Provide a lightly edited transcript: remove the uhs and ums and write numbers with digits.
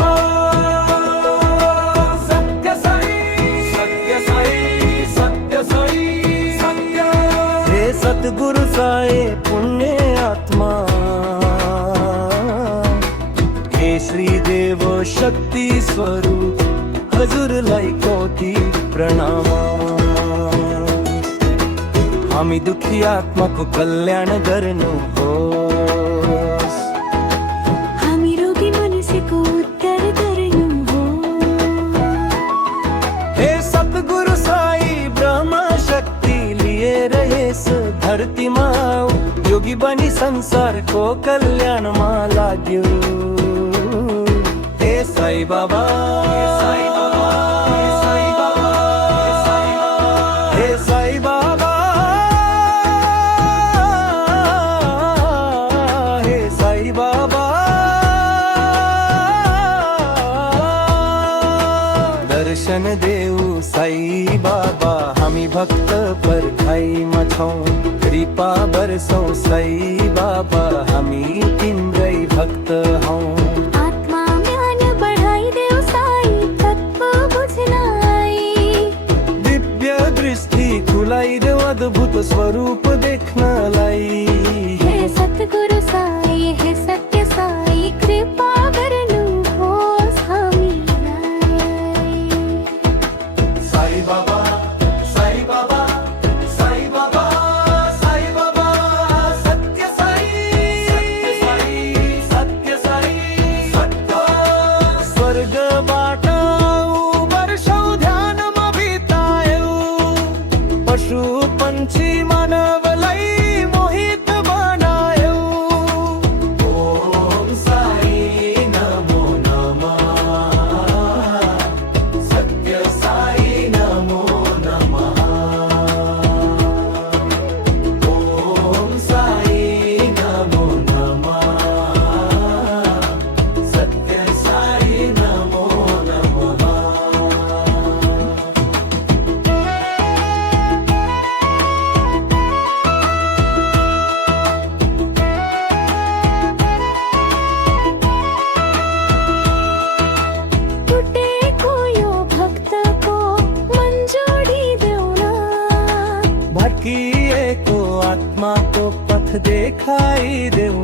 बाबा सत्य साई, सत्य साई, सत्य साई, सत्य। हे सद्गुरु साई पुण्य आत्मा, हे श्री देव शक्ती स्वरूप, हजूरलाई कोटी प्रणामा। आम्ही दुखी आत्मा को कल्याण गर्नु होस्, हामी रोगी मानिसको उद्धार गर्नु हो। हे सद्गुरु साई ब्रह्मा शक्ति लिएर यस धरतीमा योगी बनी संसारको कल्याणमा लाग्यो। हे साई बाबा, साई बाबा, साई बाबा, हे साई बाबा, हे साई बाबा। दर्शन देऊ साई बाबा, हामी भक्त पर्खाइमा छौँ, कृपा बरसौ साई बाबा, हामी तिम्रै भक्त हौँ। आत्मा ज्ञान बढाइदेऊ साई, तत्व बुझ्नलाई। दिव्य दृष्टि खुलाइदेऊ अद्भुत स्वरूप देख्नलाई। हे सद्गुरु साई, हे सत्य साई, कृपा गर्नुहोस् हामीलाई। साई बाबा, साई बाबा, साई बाबा, साई बाबा, सत्य साई, सत्य साई, सत्य साई, सत्य। स्वर्गबाट वर्षौ ध्यानमा बितायौ, पशु पंछी मानवलाई मोहित बनायौ। ओम साई नमो नमः, सत्य साई नमो नमः। ओम साई नमो नमः, सत्य साई नमो नमः। टुटेको यो भक्तको मन जोडिदेऊ न। भटकिएको आत्माको पथ देखाइदेऊ